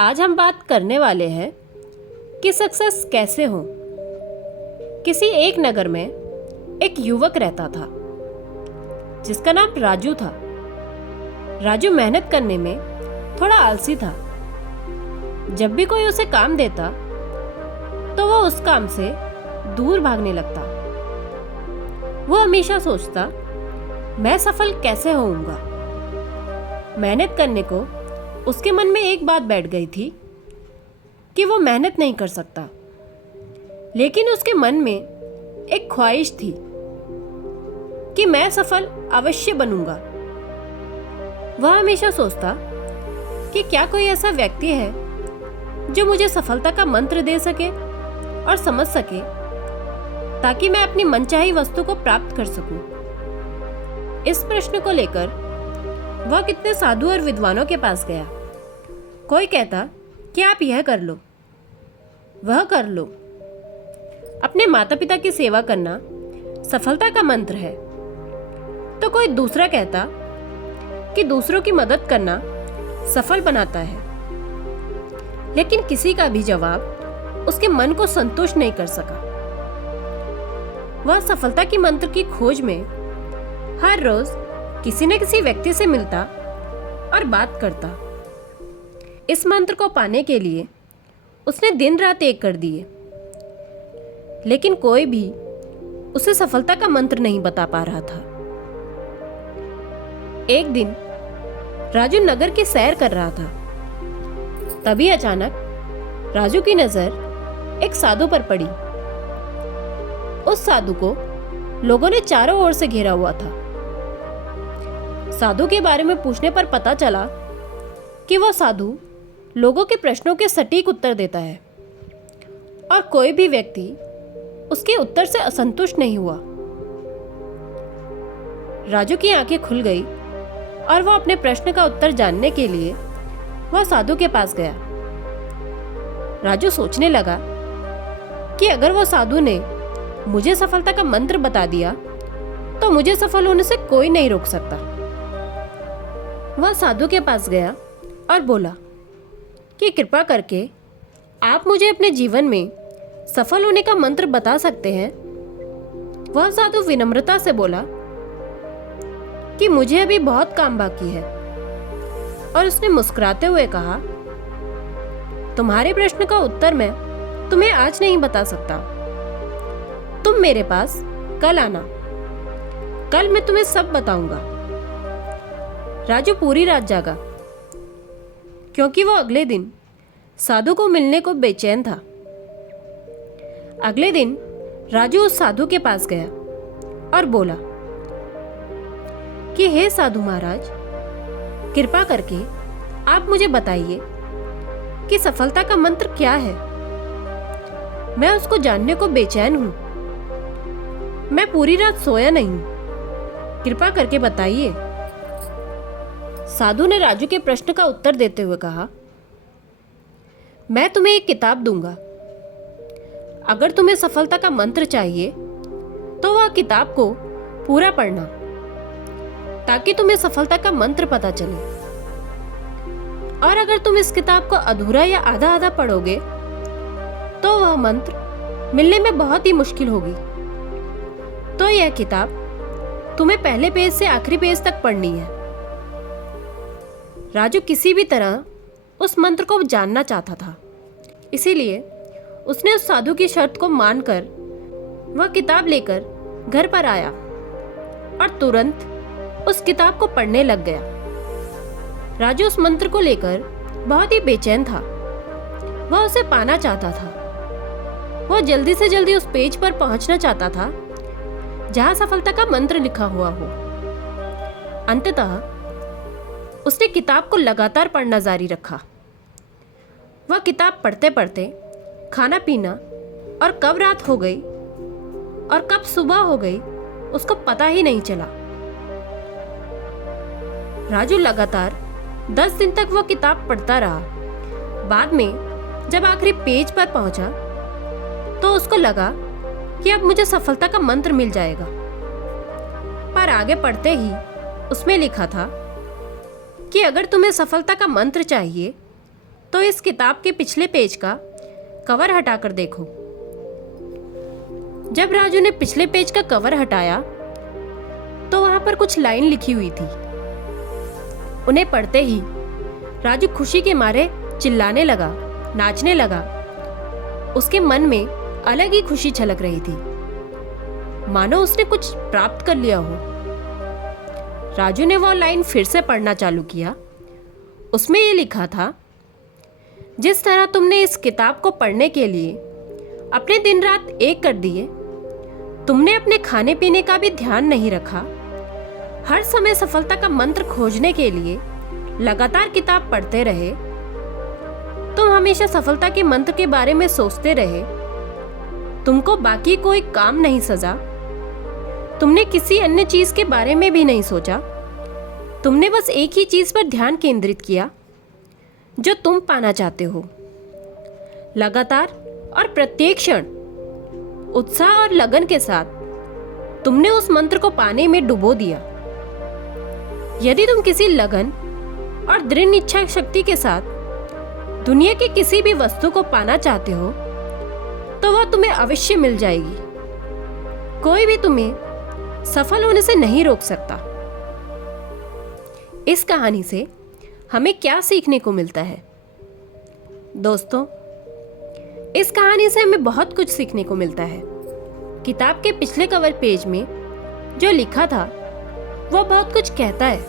आज हम बात करने वाले हैं कि सक्सेस कैसे हो। किसी एक नगर में एक युवक रहता था जिसका नाम राजू था। राजू मेहनत करने में थोड़ा आलसी था। जब भी कोई उसे काम देता तो वो उस काम से दूर भागने लगता। वो हमेशा सोचता, मैं सफल कैसे होऊंगा। मेहनत करने को उसके मन में एक बात बैठ गई थी कि वो मेहनत नहीं कर सकता, लेकिन उसके मन में एक ख्वाहिश थी कि मैं सफल अवश्य बनूंगा। वह हमेशा सोचता कि क्या कोई ऐसा व्यक्ति है जो मुझे सफलता का मंत्र दे सके और समझ सके, ताकि मैं अपनी मनचाही वस्तु को प्राप्त कर सकूं। इस प्रश्न को लेकर वह कितने साधु और विद्वानों के पास गया। कोई कहता कि आप यह कर लो, वह कर लो। अपने माता पिता की सेवा करना सफलता का मंत्र है। तो कोई दूसरा कहता कि दूसरों की मदद करना सफल बनाता है। लेकिन किसी का भी जवाब उसके मन को संतुष्ट नहीं कर सका। वह सफलता की मंत्र की खोज में हर रोज किसी न किसी व्यक्ति से मिलता और बात करता। इस मंत्र को पाने के लिए उसने दिन रात एक कर दिए, लेकिन कोई भी उसे सफलता का मंत्र नहीं बता पा रहा था। एक दिन राजू नगर की सैर कर रहा था। तभी अचानक राजू की नजर एक साधु पर पड़ी। उस साधु को लोगों ने चारों ओर से घेरा हुआ था। साधु के बारे में पूछने पर पता चला कि वह साधु लोगों के प्रश्नों के सटीक उत्तर देता है और कोई भी व्यक्ति उसके उत्तर से असंतुष्ट नहीं हुआ। राजू की आंखें खुल गई और वह अपने प्रश्न का उत्तर जानने के लिए वह साधु के पास गया। राजू सोचने लगा कि अगर वह साधु ने मुझे सफलता का मंत्र बता दिया तो मुझे सफल होने से कोई नहीं रोक सकता। वह साधु के पास गया और बोला कि कृपा करके आप मुझे अपने जीवन में सफल होने का मंत्र बता सकते हैं। वह साधु विनम्रता से बोला कि मुझे अभी बहुत काम बाकी है, और उसने मुस्कुराते हुए कहा, तुम्हारे प्रश्न का उत्तर मैं तुम्हें आज नहीं बता सकता। तुम मेरे पास कल आना, कल मैं तुम्हें सब बताऊंगा। राजू पूरी रात जागा, क्योंकि वो अगले दिन साधु को मिलने को बेचैन था। अगले दिन राजू उस साधु के पास गया और बोला कि हे साधु महाराज, कृपा करके आप मुझे बताइए कि सफलता का मंत्र क्या है। मैं उसको जानने को बेचैन हूं। मैं पूरी रात सोया नहीं। कृपा करके बताइए। साधु ने राजू के प्रश्न का उत्तर देते हुए कहा, मैं तुम्हें एक किताब दूंगा। अगर तुम्हें सफलता का मंत्र चाहिए तो वह किताब को पूरा पढ़ना, ताकि तुम्हें सफलता का मंत्र पता चले। और अगर तुम इस किताब को अधूरा या आधा आधा पढ़ोगे तो वह मंत्र मिलने में बहुत ही मुश्किल होगी। तो यह किताब तुम्हें पहले पेज से आखिरी पेज तक पढ़नी है। राजू किसी भी तरह उस मंत्र को जानना चाहता था, इसीलिए उसने उस साधु की शर्त को मानकर वह किताब लेकर घर पर आया और तुरंत उस किताब को पढ़ने लग गया। राजू उस मंत्र को लेकर बहुत ही बेचैन था। वह उसे पाना चाहता था। वह जल्दी से जल्दी उस पेज पर पहुंचना चाहता था जहां सफलता का मंत्र लिखा हुआ हो। अंततः उसने किताब को लगातार पढ़ना जारी रखा। वह किताब पढ़ते पढ़ते खाना पीना और कब रात हो गई और कब सुबह हो गई उसको पता ही नहीं चला। राजू लगातार 10 दिन तक वो किताब पढ़ता रहा। बाद में जब आखिरी पेज पर पहुंचा तो उसको लगा कि अब मुझे सफलता का मंत्र मिल जाएगा। पर आगे पढ़ते ही उसमें लिखा था कि अगर तुम्हें सफलता का मंत्र चाहिए तो इस किताब के पिछले पेज का कवर हटाकर देखो। जब राजू ने पिछले पेज का कवर हटाया तो वहां पर कुछ लाइन लिखी हुई थी। उन्हें पढ़ते ही राजू खुशी के मारे चिल्लाने लगा, नाचने लगा। उसके मन में अलग ही खुशी छलक रही थी, मानो उसने कुछ प्राप्त कर लिया हो। राजू ने वो लाइन फिर से पढ़ना चालू किया। उसमें ये लिखा था, जिस तरह तुमने इस किताब को पढ़ने के लिए अपने दिन रात एक कर दिए, तुमने अपने खाने पीने का भी ध्यान नहीं रखा, हर समय सफलता का मंत्र खोजने के लिए लगातार किताब पढ़ते रहे, तुम हमेशा सफलता के मंत्र के बारे में सोचते रहे, तुमको बाकी कोई काम नहीं सजा, तुमने किसी अन्य चीज के बारे में भी नहीं सोचा, तुमने बस एक ही चीज पर ध्यान केंद्रित किया जो तुम पाना चाहते हो। लगातार और प्रत्येक क्षण उत्साह और लगन के साथ तुमने उस मंत्र को पाने में डुबो दिया। यदि तुम किसी लगन और दृढ़ इच्छा शक्ति के साथ दुनिया की किसी भी वस्तु को पाना चाहते हो तो वह तुम्हें अवश्य मिल जाएगी। कोई भी तुम्हें सफल होने से नहीं रोक सकता। इस कहानी से हमें क्या सीखने को मिलता है? दोस्तों, इस कहानी से हमें बहुत कुछ सीखने को मिलता है। किताब के पिछले कवर पेज में जो लिखा था वो बहुत कुछ कहता है।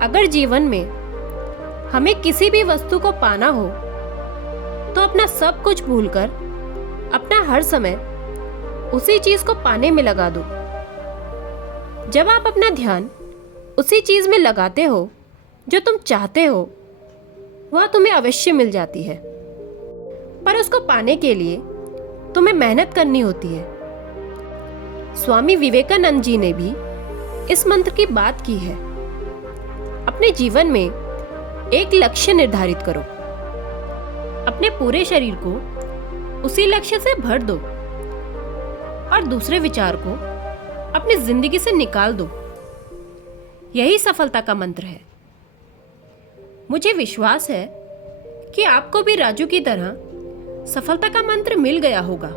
अगर जीवन में हमें किसी भी वस्तु को पाना हो तो अपना सब कुछ भूलकर अपना हर समय उसी चीज को पाने में लगा दो। जब आप अपना ध्यान उसी चीज में लगाते हो जो तुम चाहते हो, वह तुम्हें अवश्य मिल जाती है। पर उसको पाने के लिए तुम्हें मेहनत करनी होती है। स्वामी विवेकानंद जी ने भी इस मंत्र की बात की है। अपने जीवन में एक लक्ष्य निर्धारित करो, अपने पूरे शरीर को उसी लक्ष्य से भर दो और दूसरे विचार को अपनी जिंदगी से निकाल दो। यही सफलता का मंत्र है। मुझे विश्वास है कि आपको भी राजू की तरह सफलता का मंत्र मिल गया होगा।